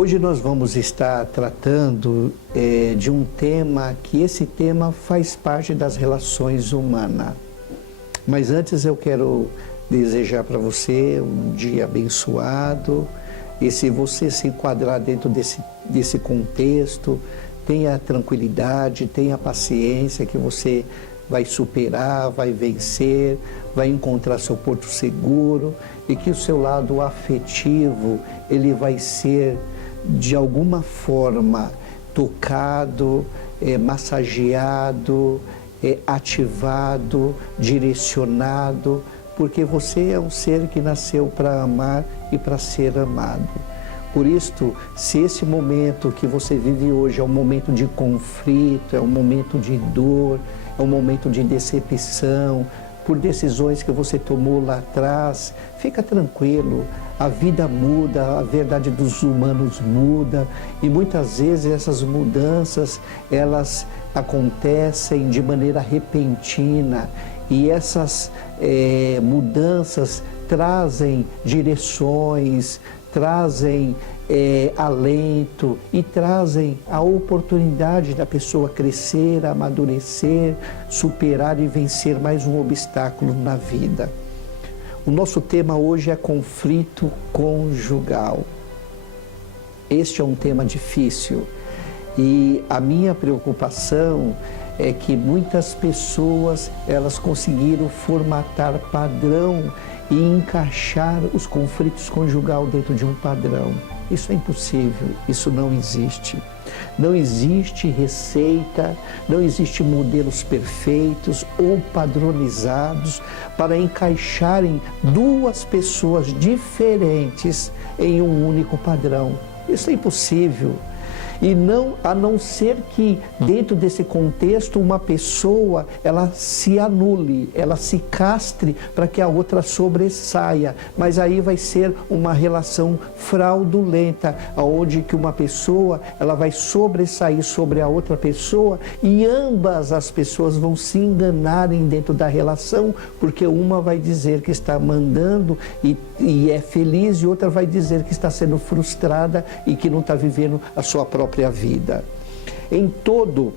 Hoje nós vamos estar tratando de um tema que esse tema faz parte das relações humanas. Mas antes eu quero desejar para você um dia abençoado e se você se enquadrar dentro desse contexto, tenha tranquilidade, tenha paciência que você vai superar, vai vencer, vai encontrar seu porto seguro e que o seu lado afetivo ele vai ser de alguma forma tocado, massageado, ativado, direcionado, porque você é um ser que nasceu para amar e para ser amado. Por isso, se esse momento que você vive hoje é um momento de conflito, é um momento de dor, é um momento de decepção, por decisões que você tomou lá atrás, fica tranquilo, a vida muda, a verdade dos humanos muda e muitas vezes essas mudanças, elas acontecem de maneira repentina e essas mudanças trazem direções, trazem alento e trazem a oportunidade da pessoa crescer, amadurecer, superar e vencer mais um obstáculo na vida. O nosso tema hoje é conflito conjugal. Este é um tema difícil e a minha preocupação é que muitas pessoas elas conseguiram formatar padrão e encaixar os conflitos conjugal dentro de um padrão. Isso é impossível, isso não existe. Não existe receita, não existe modelos perfeitos ou padronizados para encaixarem duas pessoas diferentes em um único padrão. Isso é impossível. E a não ser que dentro desse contexto uma pessoa ela se anule, ela se castre para que a outra sobressaia. Mas aí vai ser uma relação fraudulenta, onde que uma pessoa ela vai sobressair sobre a outra pessoa e ambas as pessoas vão se enganarem dentro da relação, porque uma vai dizer que está mandando e é feliz e outra vai dizer que está sendo frustrada e que não está vivendo a sua própria vida. Em todo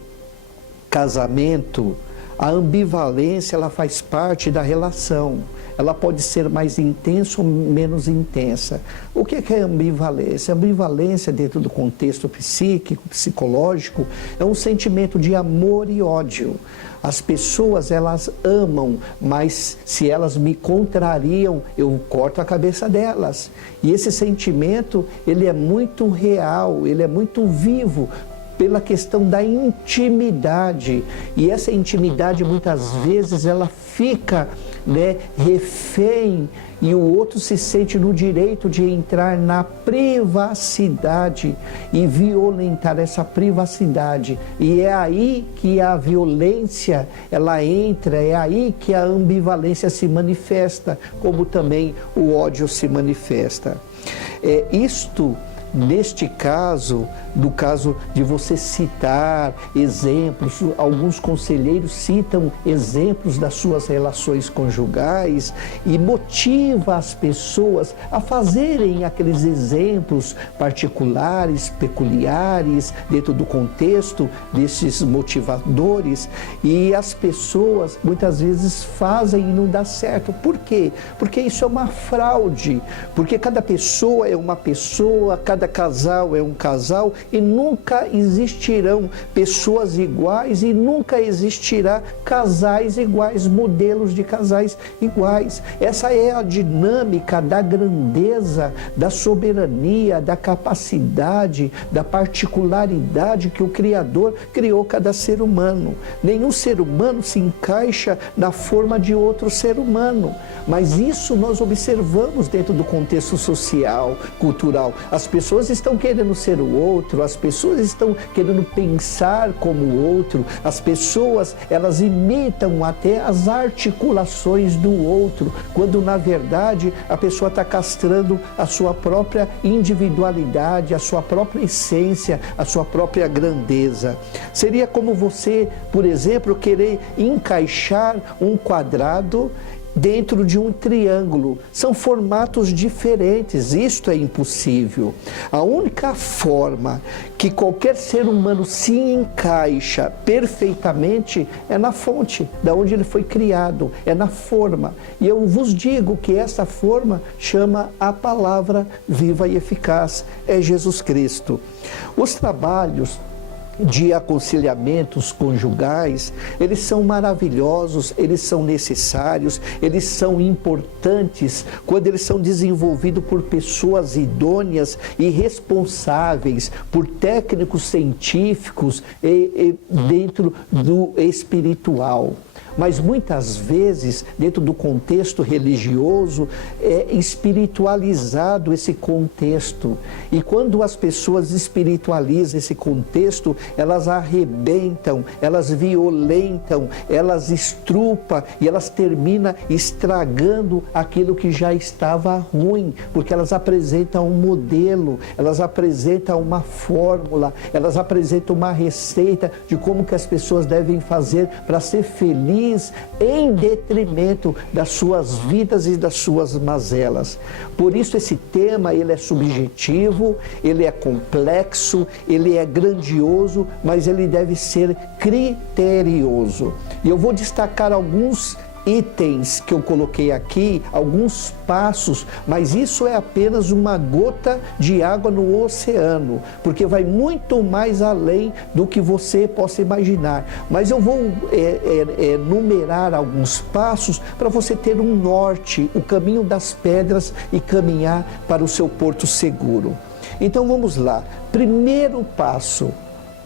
casamento, a ambivalência ela faz parte da relação. Ela pode ser mais intensa ou menos intensa. O que é ambivalência? A ambivalência dentro do contexto psíquico, psicológico, é um sentimento de amor e ódio. As pessoas, elas amam, mas se elas me contrariam, eu corto a cabeça delas. E esse sentimento, ele é muito real, ele é muito vivo, pela questão da intimidade. E essa intimidade, muitas vezes, ela fica refém e o outro se sente no direito de entrar na privacidade e violentar essa privacidade. E é aí que a violência ela entra, é aí que a ambivalência se manifesta, como também o ódio se manifesta. Neste caso, no caso de você citar exemplos, alguns conselheiros citam exemplos das suas relações conjugais e motiva as pessoas a fazerem aqueles exemplos particulares, peculiares, dentro do contexto desses motivadores, e as pessoas muitas vezes fazem e não dá certo. Por quê? Porque isso é uma fraude, porque cada pessoa é uma pessoa, cada casal é um casal e nunca existirão pessoas iguais e nunca existirá casais iguais, modelos de casais iguais. Essa é a dinâmica da grandeza, da soberania, da capacidade, da particularidade que o Criador criou cada ser humano. Nenhum ser humano se encaixa na forma de outro ser humano, mas isso nós observamos dentro do contexto social, cultural. As pessoas estão querendo ser o outro, as pessoas estão querendo pensar como o outro, as pessoas elas imitam até as articulações do outro, quando na verdade a pessoa está castrando a sua própria individualidade, a sua própria essência, a sua própria grandeza. Seria como você, por exemplo, querer encaixar um quadrado dentro de um triângulo. São formatos diferentes, isto é impossível. A única forma que qualquer ser humano se encaixa perfeitamente é na fonte, da onde ele foi criado, é na forma. E eu vos digo que essa forma chama a palavra viva e eficaz, é Jesus Cristo. Os trabalhos de aconselhamentos conjugais, eles são maravilhosos, eles são necessários, eles são importantes quando eles são desenvolvidos por pessoas idôneas e responsáveis, por técnicos científicos e dentro do espiritual. Mas muitas vezes, dentro do contexto religioso, é espiritualizado esse contexto. E quando as pessoas espiritualizam esse contexto, elas arrebentam, elas violentam, elas estrupam e elas terminam estragando aquilo que já estava ruim, porque elas apresentam um modelo, elas apresentam uma fórmula, elas apresentam uma receita de como que as pessoas devem fazer para ser felizes, em detrimento das suas vidas e das suas mazelas. Por isso esse tema, ele é subjetivo, ele é complexo, ele é grandioso, mas ele deve ser criterioso. E eu vou destacar alguns itens que eu coloquei aqui, alguns passos, mas isso é apenas uma gota de água no oceano, porque vai muito mais além do que você possa imaginar. Mas eu vou numerar alguns passos para você ter um norte, o caminho das pedras e caminhar para o seu porto seguro. Então vamos lá. Primeiro passo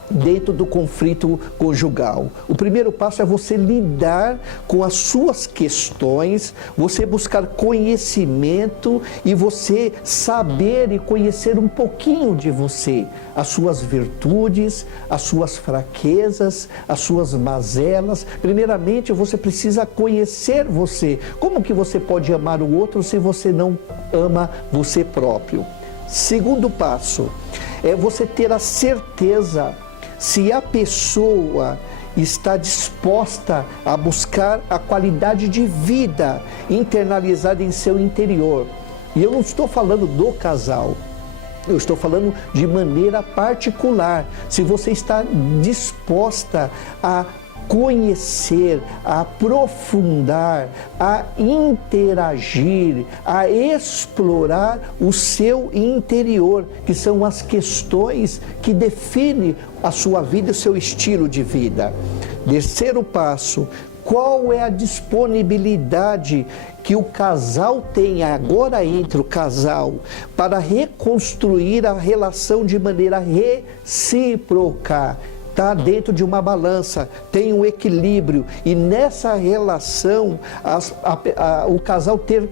dentro do conflito conjugal. O primeiro passo é você lidar com as suas questões, você buscar conhecimento e você saber e conhecer um pouquinho de você, as suas virtudes, as suas fraquezas, as suas mazelas. Primeiramente, você precisa conhecer você. Como que você pode amar o outro se você não ama você próprio? Segundo passo é você ter a certeza se a pessoa está disposta a buscar a qualidade de vida internalizada em seu interior. E eu não estou falando do casal, eu estou falando de maneira particular. Se você está disposta a conhecer, a aprofundar, a interagir, a explorar o seu interior, que são as questões que definem a sua vida e o seu estilo de vida. Terceiro passo: qual é a disponibilidade que o casal tem agora entre o casal para reconstruir a relação de maneira recíproca? Está dentro de uma balança, tem um equilíbrio, e nessa relação o casal ter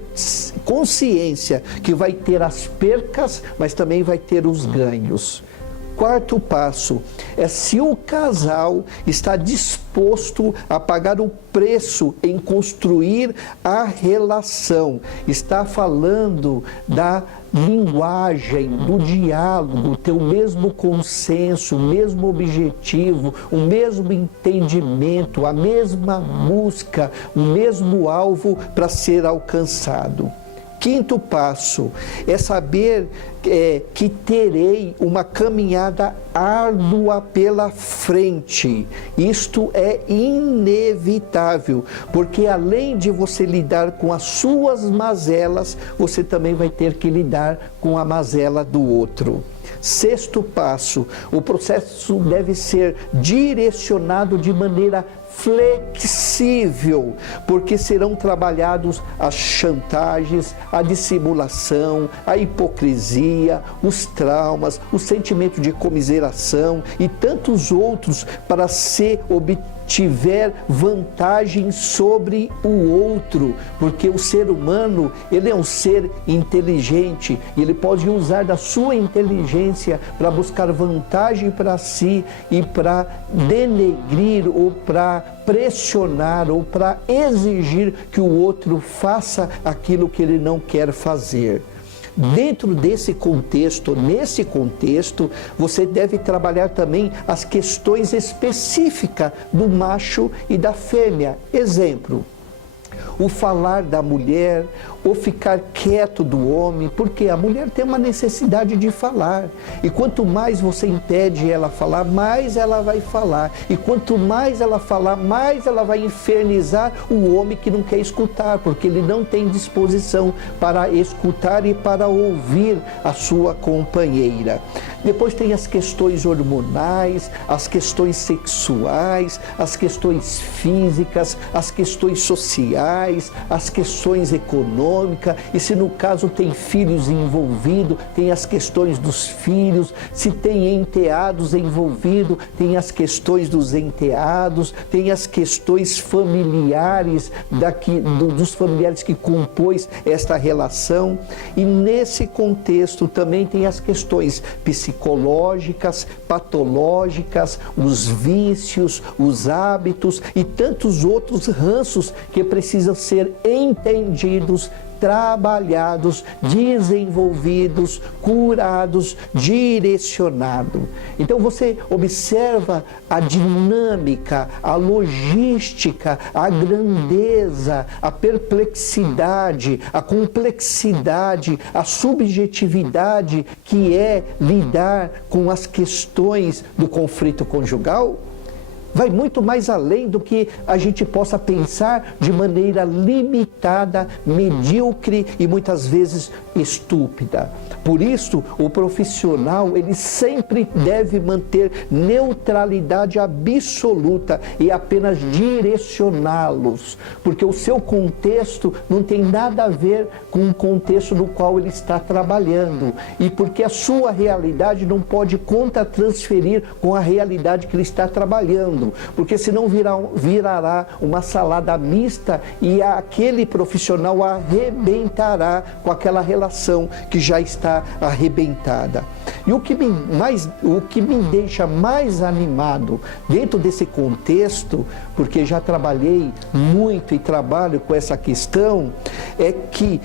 consciência que vai ter as percas, mas também vai ter os ganhos. Quarto passo é se o casal está disposto a pagar o preço em construir a relação. Está falando da linguagem, do diálogo, ter o mesmo consenso, o mesmo objetivo, o mesmo entendimento, a mesma busca, o mesmo alvo para ser alcançado. Quinto passo é saber que terei uma caminhada árdua pela frente. Isto é inevitável, porque além de você lidar com as suas mazelas, você também vai ter que lidar com a mazela do outro. Sexto passo, o processo deve ser direcionado de maneira flexível, porque serão trabalhados as chantagens, a dissimulação, a hipocrisia, os traumas, o sentimento de comiseração e tantos outros para se obtiver vantagem sobre o outro, porque o ser humano, ele é um ser inteligente e ele pode usar da sua inteligência para buscar vantagem para si e para denegrir ou para pressionar ou para exigir que o outro faça aquilo que ele não quer fazer. Dentro desse contexto, nesse contexto, você deve trabalhar também as questões específicas do macho e da fêmea. Exemplo: o falar da mulher, ou ficar quieto do homem, porque a mulher tem uma necessidade de falar. E quanto mais você impede ela falar, mais ela vai falar. E quanto mais ela falar, mais ela vai infernizar o homem que não quer escutar, porque ele não tem disposição para escutar e para ouvir a sua companheira. Depois tem as questões hormonais, as questões sexuais, as questões físicas, as questões sociais, as questões econômicas, e se no caso tem filhos envolvidos, tem as questões dos filhos, se tem enteados envolvidos, tem as questões dos enteados, tem as questões familiares, dos familiares que compôs esta relação, e nesse contexto também tem as questões psicológicas, patológicas, os vícios, os hábitos e tantos outros ranços que precisam ser entendidos, trabalhados, desenvolvidos, curados, direcionados. Então você observa a dinâmica, a logística, a grandeza, a perplexidade, a complexidade, a subjetividade que é lidar com as questões do conflito conjugal? Vai muito mais além do que a gente possa pensar de maneira limitada, medíocre e muitas vezes estúpida. Por isso, o profissional, ele sempre deve manter neutralidade absoluta e apenas direcioná-los, porque o seu contexto não tem nada a ver com o contexto no qual ele está trabalhando, e porque a sua realidade não pode contra-transferir com a realidade que ele está trabalhando, porque senão virará uma salada mista e aquele profissional arrebentará com aquela relação que já está arrebentada. E o que me deixa mais animado dentro desse contexto, porque já trabalhei muito e trabalho com essa questão, é que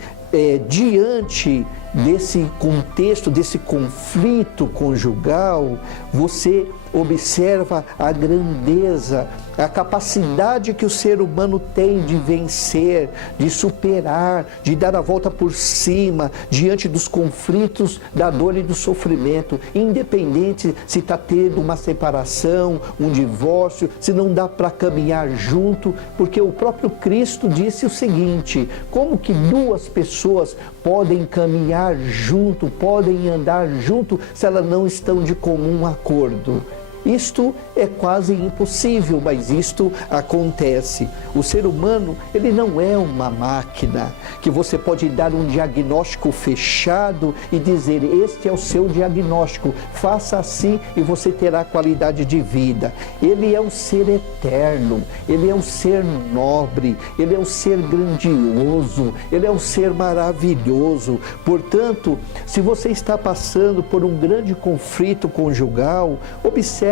diante desse contexto, desse conflito conjugal, você observa a grandeza, a capacidade que o ser humano tem de vencer, de superar, de dar a volta por cima diante dos conflitos da dor e do sofrimento, independente se está tendo uma separação, um divórcio, se não dá para caminhar junto, porque o próprio Cristo disse o seguinte: como que duas pessoas podem caminhar junto, podem andar junto, se elas não estão de comum acordo? Isto é quase impossível, mas isto acontece. O ser humano, ele não é uma máquina que você pode dar um diagnóstico fechado e dizer: este é o seu diagnóstico, faça assim e você terá qualidade de vida. Ele é um ser eterno, ele é um ser nobre, ele é um ser grandioso, ele é um ser maravilhoso. Portanto, se você está passando por um grande conflito conjugal, observe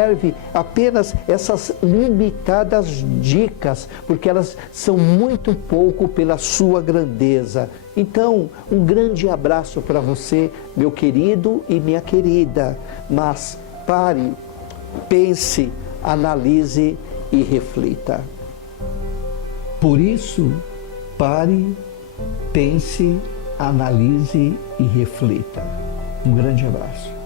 apenas essas limitadas dicas, porque elas são muito pouco pela sua grandeza. Então, um grande abraço para você, meu querido e minha querida. Mas pare, pense, analise e reflita. Por isso, pare, pense, analise e reflita. Um grande abraço.